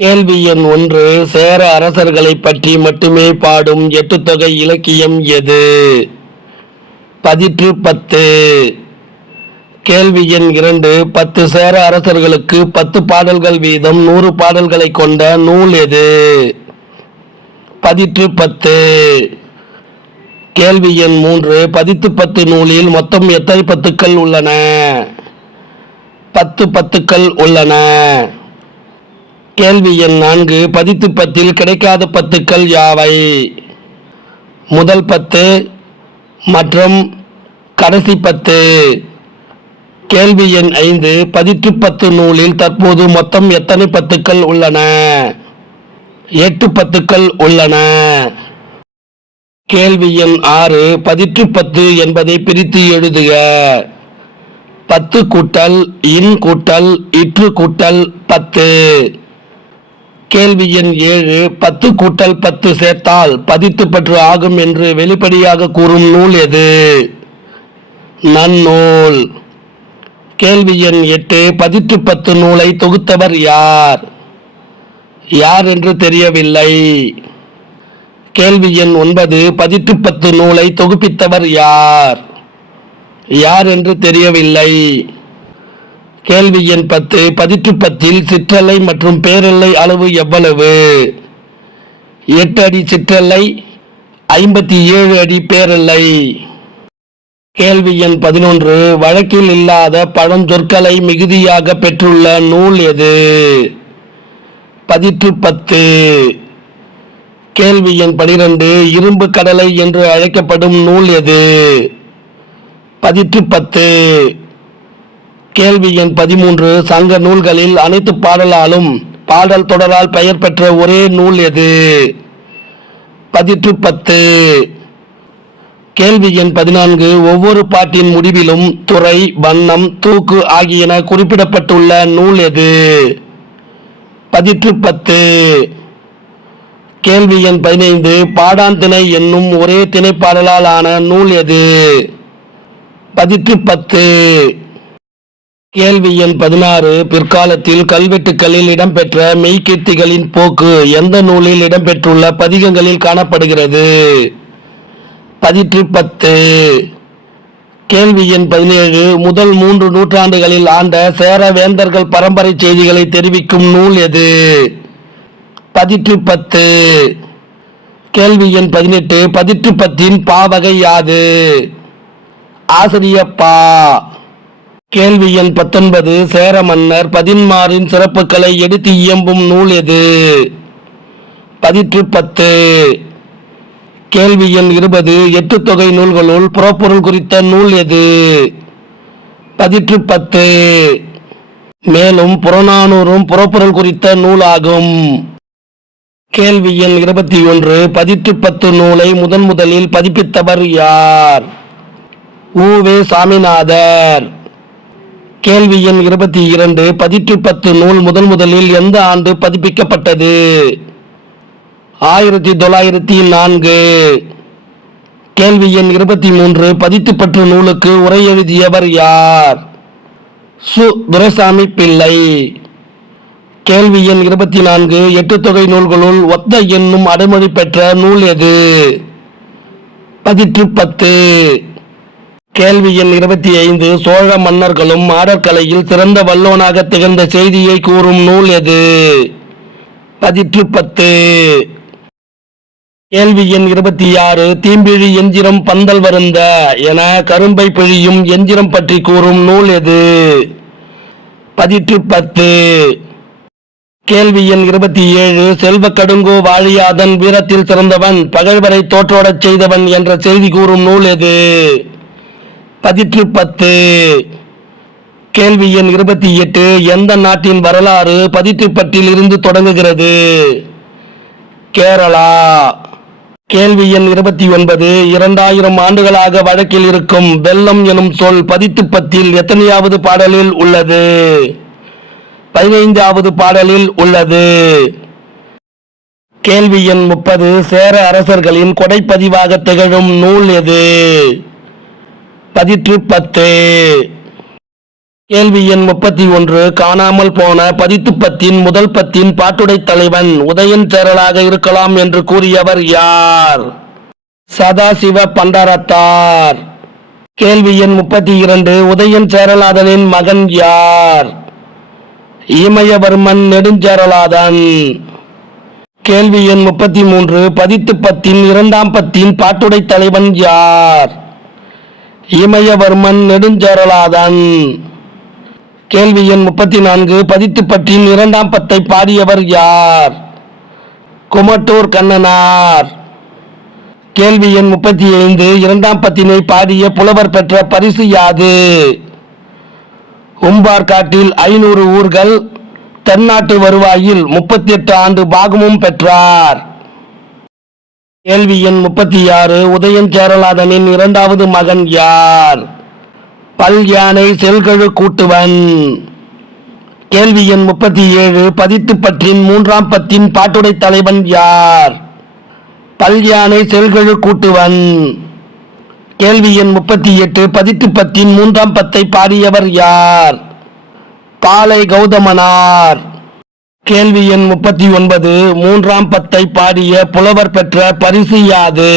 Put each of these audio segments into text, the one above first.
கேள்வி எண் 1. சேர அரசர்களைப் பற்றி மட்டுமே பாடும் எட்டுத்தொகை இலக்கியம் எது? பதிற்று 10. கேள்வி எண் 2. 10 சேர அரசர்களுக்கு 10 பாடல்கள் வீதம் 100 பாடல்களை கொண்ட நூல் எது? பதிற்று 10. கேள்வி எண் 3. பதித்து 10 நூலில் மொத்தம் எத்தனை பத்துக்கள் உள்ளன? 10 பத்துக்கள் உள்ளன. கேள்வி எண் 4. பதித்து 10 கிடைக்காத பத்துக்கள் யாவை? முதல் 10 மற்றும் கடைசி 10. கேள்வி எண் 5. பதிற்று 10 நூலில் தற்போது மொத்தம் எத்தனை பத்துக்கள் உள்ளன? 8 பத்துக்கள் உள்ளன. கேள்வி எண் 6. பதிற்று 10 என்பதை பிரித்து எழுதுக. 10 கூட்டல் இன் கூட்டல் இற்று கூட்டல் 10. கேள்வி எண் 7. 10 கூட்டல் 10 சேர்த்தால் பதித்து 10 ஆகும் என்று வெளிப்படையாக கூறும் நூல் எது? நன்னூல். கேள்வி எண் 8. பதிற்று 10 நூலை தொகுத்தவர் யார்? யார் என்று தெரியவில்லை. கேள்வி எண் 9. பதிற்று 10 நூலை தொகுப்பித்தவர் யார்? யார் என்று தெரியவில்லை. கேள்வி எண் 10. பதிற்று 10 சிற்றெல்லை மற்றும் பேரெல்லை அளவு எவ்வளவு? 8 அடி சிற்றெல்லை, 57 அடி பேரெல்லை. கேள்வி எண் 11. வழக்கில் இல்லாத பழஞ்சொற்களை மிகுதியாக பெற்றுள்ள நூல் எது? பதிற்று 10. கேள்வி எண் 12. இரும்பு கடலை என்று அழைக்கப்படும் நூல் எது? பதிற்று 10. கேள்வி எண் 13. சங்க நூல்களில் அனைத்து பாடலாலும் பாடல் தொடரால் பெயர் பெற்ற ஒரே நூல் எது? பதிற்று 10. கேள்வி எண் 14. ஒவ்வொரு பாட்டின் முடிவிலும் துறை, வண்ணம், தூக்கு ஆகியன குறிப்பிடப்பட்டுள்ள நூல் எது? பதிற்று 10. கேள்வி எண் 15. பாடான் திணை என்னும் ஒரே திணைப்பாடலால் ஆன நூல் எது? பதிற்று 10. கேள்வி எண் 16. பிற்காலத்தில் கல்வெட்டுக்களில் இடம்பெற்ற மெய்கீர்த்திகளின் போக்கு எந்த நூலில் இடம்பெற்றுள்ள பதிகங்களில் காணப்படுகிறது? பதிற்று 10. கேள்வி எண் 17. முதல் 3 நூற்றாண்டுகளில் ஆண்ட சேர வேந்தர்கள் பரம்பரை செய்திகளை தெரிவிக்கும் நூல் எது? பதிற்று 10. கேள்வி எண் 18. பதிற்று 10 பாவகை யாது? ஆசிரியப்பா. கேள்வி எண் 19. சேர மன்னர் பதின்மாரின் சிறப்புகளை எடுத்து இயம்பும் நூல் எது? பதிற்று 10. கேள்வி எண் 20. 8 தொகை நூல்களுள் புறப்பொருள் குறித்த நூல் எது? பதிற்று 10. மேலும் புறநானூறும் புறப்பொருள் குறித்த நூலாகும். கேள்வி எண் 21. பதிற்று 10 நூலை முதலில் பதிப்பித்தவர் யார்? உ.வே. சாமிநாதர். கேள்வி எண் 22. பதிற்று 10 நூல் முதலில் எந்த ஆண்டு பதிப்பிக்கப்பட்டது? 1904. கேள்வி எண் 23. பதிற்று 10 நூலுக்கு உரை எழுதியவர் யார்? சு. துரைசாமி பிள்ளை. கேள்வி எண் 24. 8 தொகை நூல்களுள் ஒத்த என்னும் அடைமொழி பெற்ற நூல் எது? பதிற்று 10. கேள்வி எண் 25. சோழ மன்னர்களும் ஆடற்கலையில் சிறந்த வல்லோனாக திகழ்ந்த செய்தியை கூறும் நூல் எது? பதிற்று 10. கேள்வி எண் 26. தீம்பிழி எஞ்சிரம் பந்தல் வருந்த என கரும்பை பிழியும் எஞ்சிரம் பற்றி கூறும் நூல் எது? பதிற்று 10. கேள்வி எண் 27. செல்வ கடுங்கோ வாழியாதன் வீரத்தில் சிறந்தவன் பகழ்வரை தோற்றோடச் செய்தவன் என்ற செய்தி கூறும் நூல் எது? பதிற்று 10. கேள்வி எண் 28. எந்த நாட்டின் வரலாறு பதிற்று 10 இருந்து தொடங்குகிறது? கேரளா. கேள்வி எண் 29. 2000 ஆண்டுகளாக வழக்கில் இருக்கும் வெள்ளம் எனும் சொல் பதிற்று 10 எத்தனையாவது பாடலில் உள்ளது? 15வது பாடலில் உள்ளது. கேள்வி எண் 30. சேர அரசர்களின் கொடைப்பதிவாக திகழும் நூல் எது? பதிற்று 10. கேள்வி எண் 31. காணாமல் போன பதித்து பத்தின் முதல் பத்தின் பாட்டுடை தலைவன் உதயன் சேரலாக இருக்கலாம் என்று கூறியவர் யார்? சதாசிவ பண்டாரத்தார். கேள்வி எண் 32. உதயன் சேரலாதனின் மகன் யார்? இமயவர்மன் நெடுஞ்சேரலாதன். கேள்வி எண் 33. பதித்து பத்தின் இரண்டாம் பத்தின் பாட்டுடை தலைவன் யார்? இமயவர்மன் நெடுஞ்சேரலாதன். கேள்வி எண் 34. பதித்து பற்றின் இரண்டாம் பத்தை பாடியவர் யார்? குமட்டூர் கண்ணனார். கேள்வி எண் 35. இரண்டாம் பத்தினை பாடிய புலவர் பெற்ற பரிசு யாது? உம்பார்காட்டில் 500 ஊர்கள், தென்னாட்டு வருவாயில் 38 ஆண்டு பாகமும் பெற்றார். கேள்வி எண் 36. உதயன் சேரலாதனின் இரண்டாவது மகன் யார்? பல் யானை செல்கழு கூட்டுவன். கேள்வி எண் 37. பதித்து பற்றின் மூன்றாம் பத்தின் பாட்டுடை தலைவன் யார்? பல் யானை செல்கழு கூட்டுவன். கேள்வி எண் 38. பதித்து பத்தின் மூன்றாம் பத்தை பாடியவர் யார்? பாலை கௌதமனார். கேள்வி எண் 39. மூன்றாம் பத்தை பாடிய புலவர் பெற்ற பரிசு யாது?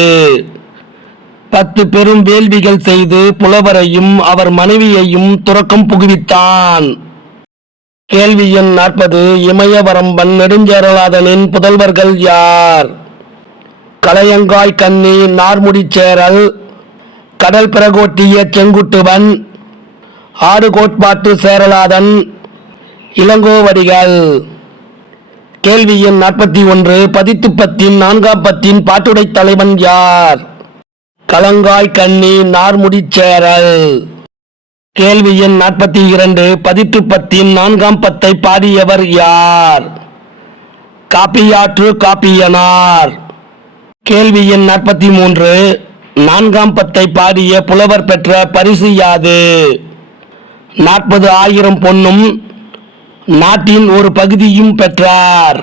10 பெரும் வேள்விகள் செய்து புலவரையும் அவர் மனைவியையும் துறக்கம் புகுவித்தான். கேள்வி எண் 40. இமயவரம்பன் நெடுஞ்சேரலாதனின் புதல்வர்கள் யார்? கலையங்காய் கண்ணி நார்முடிச்சேரல், கடல் பிறகோட்டிய செங்குட்டுவன், ஆடு கோட்பாட்டு சேரலாதன், இளங்கோவடிகள். கேள்வி எண் 41. பதித்து பத்தின் நான்காம் பத்தின் பாட்டுடை தலைவன் யார்? கலங்காய் கண்ணி நார்முடிச்சேரல். கேள்வி எண் 42. பதித்து பத்தின் நான்காம் பத்தை பாடியவர் யார்? காப்பியாற்று காப்பியனார். கேள்வி எண் 43. நான்காம் பத்தை பாடிய புலவர் பெற்ற பரிசு யாது? 40,000 பொன்னும் நாட்டின் ஒரு பகுதியும் பெற்றார்.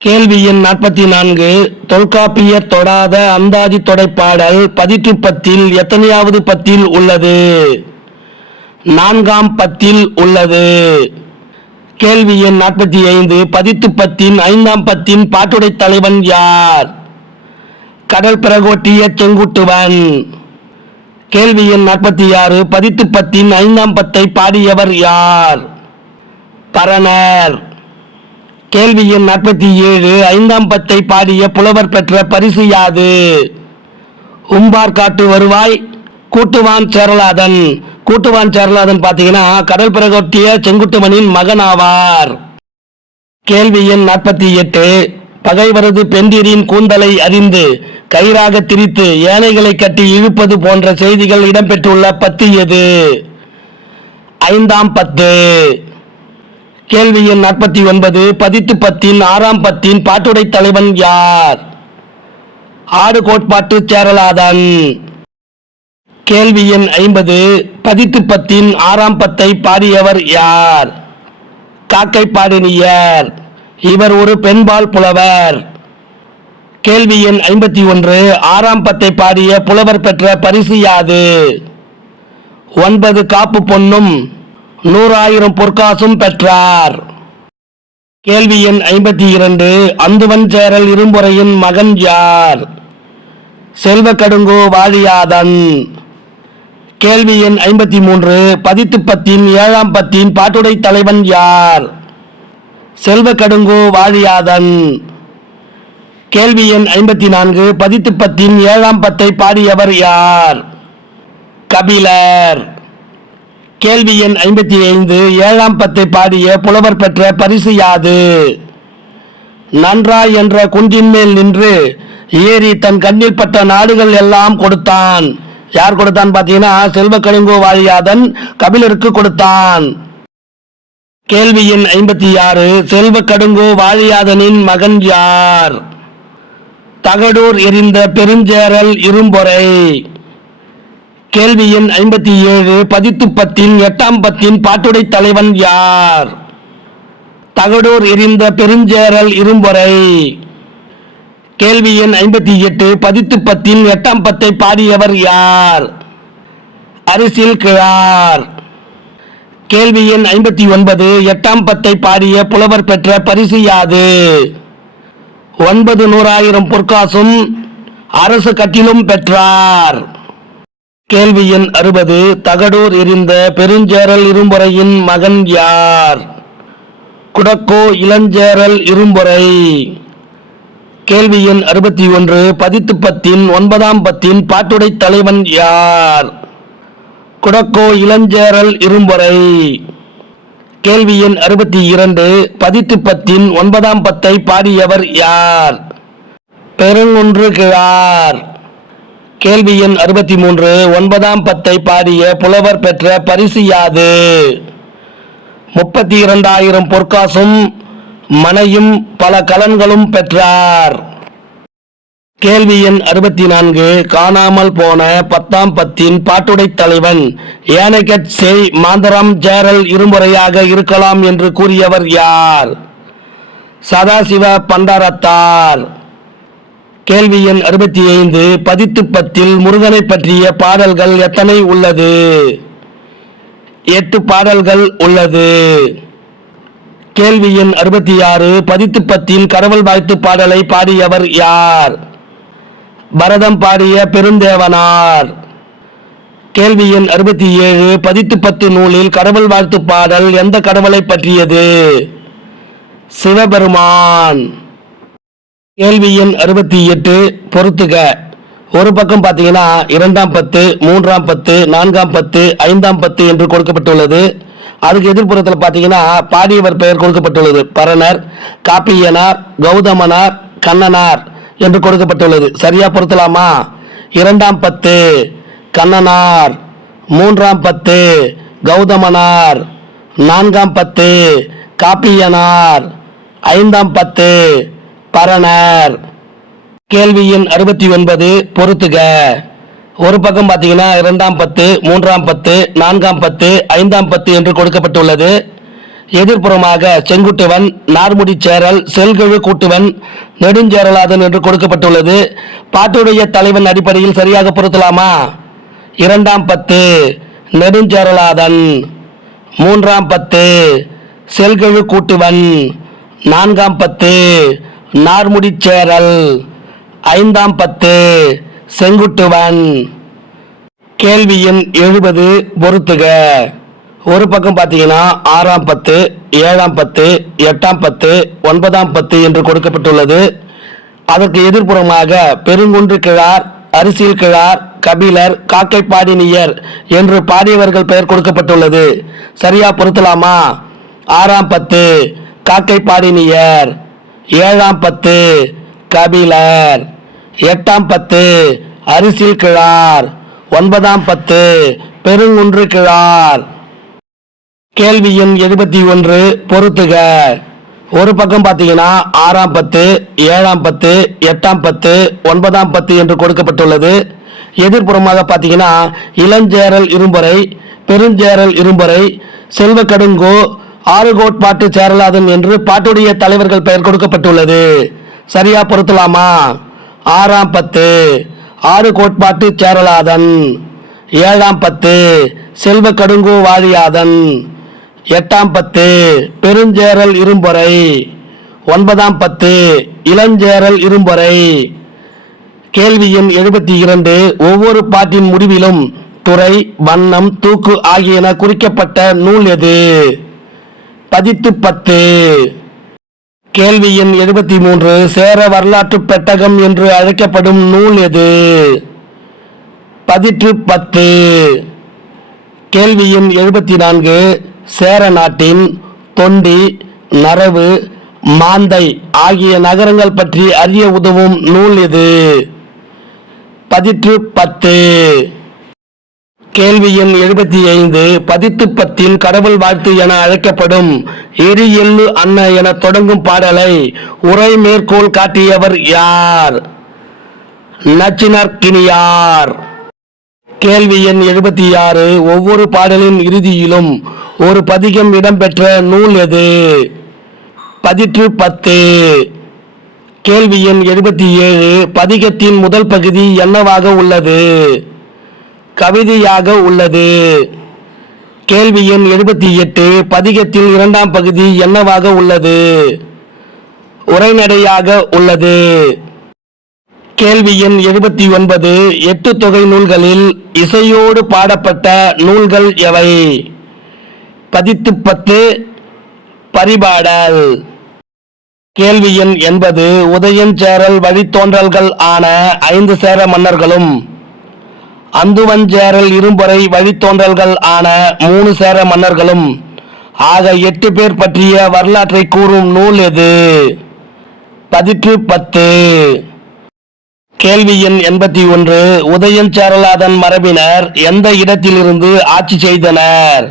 கேள்வி எண் 44. தொல்காப்பியர் தொடாத அந்தாதி தொடைப்பாடல் பதிற்று பத்தில் எத்தனையாவது பத்தில் உள்ளது? 4ஆம் பத்தில் உள்ளது. கேள்வி எண் 45. பதித்து பத்தின் 5ஆம் பத்தின் பாட்டுடை தலைவன் யார்? கடல் பிறகோட்டிய செங்குட்டுவன். கேள்வி எண் 46. பதித்து பத்தின் 5ஆம் பத்தை பாடியவர் யார்? பரணர். கேள்வி எண் 47. 5ஆம் பத்தை பாடிய புலவர் பெற்ற பரிசு யாது? உம்பார்காட்டு வருவாய் கூட்டுவான் சேரலாதன். கூட்டுவான் சேரலாதன் பார்த்தீங்கன்னா கடல் பிறகொட்டிய செங்குட்டுவனின் மகன் ஆவார். கேள்வி எண் 48. பகைவரது பெண்டிரின் கூந்தலை அறிந்து கயிறாக திரித்து யானைகளை கட்டி இழுப்பது போன்ற செய்திகள் இடம்பெற்றுள்ள பத்து எது? 5ஆம் பத்து. கேள்வி எண் 49. பதித்து பத்தின் 6ஆம் பத்தின் பாட்டுடை தலைவன் யார்? ஆடு கோட்பாட்டு சேரலாதன். கேள்வி எண் 50. பதித்து பத்தின் 6ஆம் பத்தை பாடியவர் யார்? காக்கை பாடினியர். இவர் ஒரு பெண்பால் புலவர். கேள்வி எண் 51. 6ஆம் பத்தை பாடிய புலவர் பெற்ற பரிசு யாது? 9 காப்பு பொன்னும் 100,000 பொற்காசும் பெற்றார். கேள்வி எண் 52. அந்துவன் சேரல் இரும்புறையின் மகன் யார்? செல்வக்கடுங்கோ வாழியாதன். கேள்வி எண் 53. பதித்து பத்தின் 7ஆம் பத்தின் பாட்டுடை தலைவன் யார்? செல்வக்கடுங்கோ வாழியாதன். கேள்வி எண் 54. பதித்து பத்தின் 7ஆம் பத்தை பாடியவர் யார்? கபிலர். கேள்வி எண் 55. 7ஆம் பத்தை பாடிய புலவர் பெற்ற பரிசு யாது? நன்றாய் என்ற குன்றின் மேல் நின்று ஏறி தன் கண்ணில் பட்ட நாடுகள் எல்லாம் கொடுத்தான். யார் கொடுத்தான் பார்த்தீங்கன்னா செல்வக்கடுங்கோ வாழியாதன் கபிலருக்கு கொடுத்தான். கேள்வி எண் 56. செல்வக்கடுங்கோ வாழியாதனின் மகன் யார்? தகடூர் எரிந்த பெருஞ்சேரல் இரும்பொறை. கேள்வி எண் 57. பதித்து பத்தின் 8ஆம் பத்தின் பாட்டுடை தலைவன் யார்? தகடூர் எரிந்த பெருஞ்சேரல் இரும்பொறை. கேள்வி எண் 58. பதித்து பத்தின் 8ஆம் பத்தை பாடியவர் யார்? அரிசில் கிழார். கேள்வி எண் 59. 8ஆம் பத்தை பாடிய புலவர் பெற்ற பரிசு யாது? 9 100,000 பொற்காசும் அரசு கட்டிலும் பெற்றார். கேள்வி எண் 60. தகடூர் எறிந்த பெருஞ்சேரல் இரும்பொறையின் மகன் யார்? குடக்கோ இளஞ்சேரல் இரும்பொறை. கேள்வி எண் 61. பதித்து பத்தின் 9ஆம் பத்தின் பாட்டுடை தலைவன் யார்? குடக்கோ இளஞ்சேரல் இரும்பொறை. கேள்வி எண் 62. பதித்து பத்தின் 9ஆம் பத்தை பாடியவர் யார்? பெருங்குன்று கிழார். கேள்வி எண் 63. 9ஆம் பத்தை பாடிய புலவர் பெற்ற பரிசு யாது? 32,000 பொற்காசும் மனையும் பல கலன்களும் பெற்றார். கேள்வி எண் 64. காணாமல் போன 10ஆம் பத்தின் பாட்டுடை தலைவன் ஏனைக்கட் செய் மாந்தரம் சேரல் இரும்பொறையாக இருக்கலாம் என்று கூறியவர் யார்? சதாசிவ பண்டாரத்தார். கேள்வி எண் 65. பதித்து பத்தில் முருகனை பற்றிய பாடல்கள் எத்தனை உள்ளது? 8 பாடல்கள் உள்ளது. கேள்வி எண் 66. பதித்து பத்தில் கடவுள் வாழ்த்து பாடலை பாடியவர் யார்? பரதம் பாடிய பெருந்தேவனார். கேள்வி எண் 67. பதித்து பத்து நூலில் கடவுள் வாழ்த்து பாடல் எந்த கடவுளை பற்றியது? சிவபெருமான். கேள்வி எண் 68. பொறுத்துக. ஒரு பக்கம் பார்த்தீங்கன்னா 2ஆம் பத்து, 3ஆம் பத்து, 4ஆம் பத்து, 5ஆம் பத்து என்று கொடுக்கப்பட்டுள்ளது. அதுக்கு எதிர்ப்புறத்தில் பார்த்தீங்கன்னா பாடியவர் பெயர் கொடுக்கப்பட்டுள்ளது. பரணர், காப்பியனார், கௌதமனார், கண்ணனார் என்று கொடுக்கப்பட்டுள்ளது. சரியா பொருத்தலாமா? 2ஆம் பத்து கண்ணனார், 3ஆம் பத்து கௌதமனார், 4ஆம் பத்து காப்பியனார், 5ஆம் பத்து பரணர். கேள்வி எண் 69. பொறுத்துக. ஒரு பக்கம் பார்த்தீங்கன்னா 2ஆம் பத்து, 3ஆம் பத்து, 4ஆம் பத்து, 5ஆம் பத்து என்று கொடுக்கப்பட்டுள்ளது. எதிர்ப்புறமாக செங்குட்டுவன், நார்முடி சேரல், செல்கெழு கூட்டுவன், நெடுஞ்சேரலாதன் என்று கொடுக்கப்பட்டுள்ளது. பாட்டுடைய தலைவன் அடிப்படையில் சரியாக பொருத்தலாமா? 2ஆம் பத்து நெடுஞ்சேரலாதன், 3ஆம் பத்து செல்கெழு கூட்டுவன், 4ஆம் பத்து நார்முடி சேரல், 5ஆம் பத்து செங்குட்டுவன். கேள்வி எண் 70. பொறுத்துக. ஒரு பக்கம் பார்த்தீங்கன்னா 6ஆம் பத்து, 7ஆம் பத்து, 8ஆம் பத்து, 9ஆம் பத்து என்று கொடுக்கப்பட்டுள்ளது. அதற்கு எதிர்ப்புறமாக பெருங்குன்று கிழார், அரிசில் கிழார், கபிலர், காக்கை பாடினியர் என்று பாடியவர்கள் பெயர் கொடுக்கப்பட்டுள்ளது. சரியா பொருத்தலாமா? 6ஆம் பத்து காக்கை பாடினியர், 7ஆம் பத்து கபிலர், 8ஆம் பத்து அரிசில் கிழார், 9ஆம் பத்து பெருங்குன்று கிழார். கேள்வி எண் 71. பொறுத்துக. ஒரு பக்கம் பார்த்தீங்கன்னா 6ஆம் பத்து, 7ஆம் பத்து, 8ஆம் பத்து, 9ஆம் பத்து என்று கொடுக்கப்பட்டுள்ளது. எதிர்ப்புறமாக பார்த்தீங்கன்னா இளஞ்சேரல் இரும்பொறை, பெருஞ்சேரல் இரும்பொறை, செல்வ கடுங்கோ, ஆறு கோட்பாட்டு சேரலாதன் என்று பாட்டுடைய தலைவர்கள் பெயர் கொடுக்கப்பட்டுள்ளது. சரியா பொருத்தலாமா? 6ஆம் பத்து 6 கோட்பாட்டு சேரலாதன், 7ஆம் பத்து செல்வ கடுங்கோ வாழியாதன், 8ஆம் பத்து பெருஞ்சேரல் இரும்பொறை, 9ஆம் பத்து இளஞ்சேரல் இரும்பொறை. கேள்வி எண் 72. ஒவ்வொரு பாட்டின் முடிவிலும் துறை, வண்ணம், தூக்கு ஆகியன குறிக்கப்பட்ட நூல் எது? பதித்து பத்து. கேள்வி எண் 73. சேர வரலாற்று பெட்டகம் என்று அழைக்கப்படும் நூல் எது? பதிற்று பத்து. கேள்வி எண் 74. சேர நாட்டின் தொண்டி, நரவு, மாந்தை ஆகிய நகரங்கள் பற்றி அறிய உதவும் நூல் எது? பதிற்று பத்து. கேள்வி எண் 75. பதித்து பத்தின் கடவுள் வாழ்த்து என அழைக்கப்படும் எரி எள்ளு அன்ன என தொடங்கும் பாடலை உரை மேற்கோள் காட்டியவர் யார்? நச்சினார்க்கினியார். கேள்வி எண் 76. ஒவ்வொரு பாடலின் இறுதியிலும் ஒரு பதிகம் இடம்பெற்ற நூல் எது? பதிற்று பத்து. கேள்வி எண் 77. பதிகத்தின் முதல் பகுதி என்னவாக உள்ளது? கவிதையாக உள்ளது. கேள்வி எண் 78. பதிகத்தில் இரண்டாம் பகுதி என்னவாக உள்ளது? உரைநடையாக உள்ளது. கேள்வி எண் 79. 8 தொகை நூல்களில் இசையோடு பாடப்பட்ட நூல்கள் எவை? பதிற்று 10, பரிபாடல். கேள்வி எண் 80. உதயஞ்சேரல் வழித்தோன்றல்கள் ஆன 5 சேர மன்னர்களும் அந்துவஞ்சேரல் இரும்பொறை வழித்தோன்றல்கள் ஆன 3 சேர மன்னர்களும் ஆக 8 பேர் பற்றிய வரலாற்றை கூறும் நூல் எது? பதிற்று 10. கேள்வி எண் 81. உதயஞ்சேரலாதன் மரபினர் எந்த இடத்திலிருந்து ஆட்சி செய்தனர்?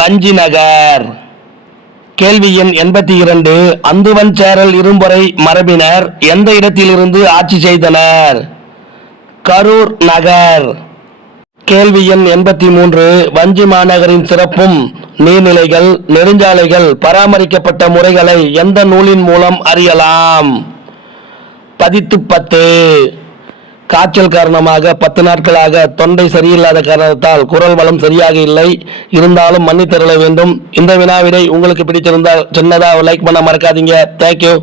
வஞ்சி நகர். கேள்வி எண் 82. அந்துவஞ்சேரல் இரும்பொறை மரபினர் எந்த இடத்திலிருந்து ஆட்சி செய்தனர்? கரூர் நகர். கேள்வி எண் 83. வஞ்சி மாநகரின் சிறப்பும் நீர்நிலைகள் நெடுஞ்சாலைகள் பராமரிக்கப்பட்ட முறைகளை எந்த நூலின் மூலம் அறியலாம்? பதிற்று 10. காய்ச்சல் காரணமாக 10 நாட்களாக தொண்டை சரியில்லாத காரணத்தால் குரல் வளம் சரியாக இல்லை. இருந்தாலும் மன்னித்தருள வேண்டும். இந்த வினாவிடை உங்களுக்கு பிடிச்சிருந்தால் சின்னதாக லைக் பண்ண மறக்காதீங்க. தேங்க்யூ.